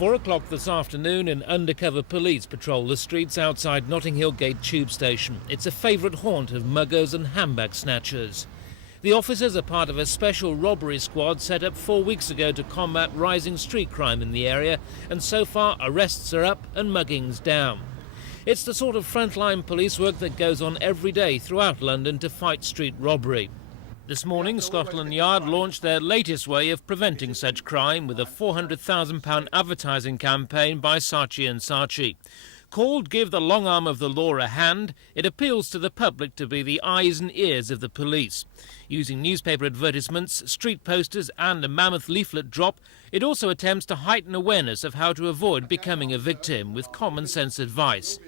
4 o'clock this afternoon, and undercover police patrol the streets outside Notting Hill Gate tube station. It's a favourite haunt of muggers and handbag snatchers. The officers are part of a special robbery squad set up 4 weeks ago to combat rising street crime in the area, and so far arrests are up and muggings down. It's the sort of frontline police work that goes on every day throughout London to fight street robbery. This morning, Scotland Yard launched their latest way of preventing such crime with a £400,000 advertising campaign by SAATCHI and SHARON. Called Give the Long Arm of the Law a Hand, it appeals to the public to be the eyes and ears of the police. Using newspaper advertisements, street posters and a mammoth leaflet drop, it also attempts to heighten awareness of how to avoid becoming a victim with common sense advice.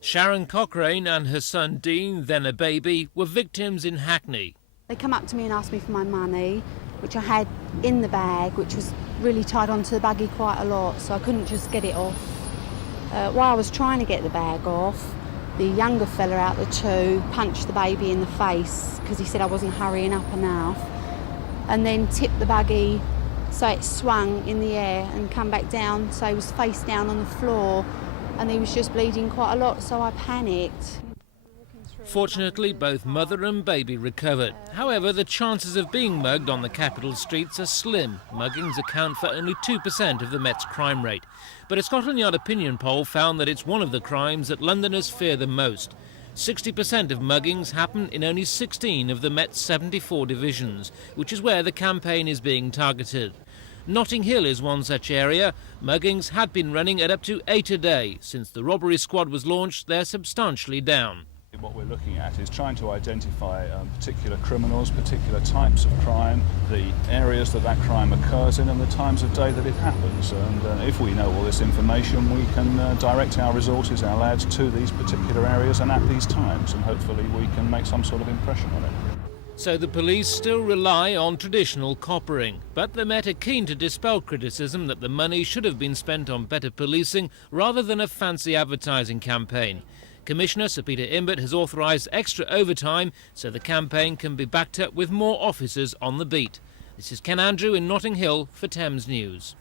Sharon Cochrane and her son Dean, then a baby, were victims in Hackney. They come up to me and asked me for my money, which I had in the bag, which was really tied onto the baggie quite a lot, so I couldn't just get it off. While I was trying to get the bag off, the younger fella out the two punched the baby in the face because he said I wasn't hurrying up enough, and then tipped the baggie so it swung in the air and come back down, so he was face down on the floor and he was just bleeding quite a lot, so I panicked. Fortunately, both mother and baby recovered. However, the chances of being mugged on the capital streets are slim. Muggings account for only 2% of the Met's crime rate. But a Scotland Yard opinion poll found that it's one of the crimes that Londoners fear the most. 60% of muggings happen in only 16 of the Met's 74 divisions, which is where the campaign is being targeted. Notting Hill is one such area. Muggings had been running at up to 8 a day. Since the robbery squad was launched, they're substantially down. What we're looking at is trying to identify particular criminals, particular types of crime, the areas that crime occurs in and the times of day that it happens. And if we know all this information, we can direct our resources, our lads, to these particular areas and at these times, and hopefully we can make some sort of impression on it. So the police still rely on traditional coppering, but the Met are keen to dispel criticism that the money should have been spent on better policing rather than a fancy advertising campaign. Commissioner Sir Peter Imbert has authorised extra overtime so the campaign can be backed up with more officers on the beat. This is Ken Andrew in Notting Hill for Thames News.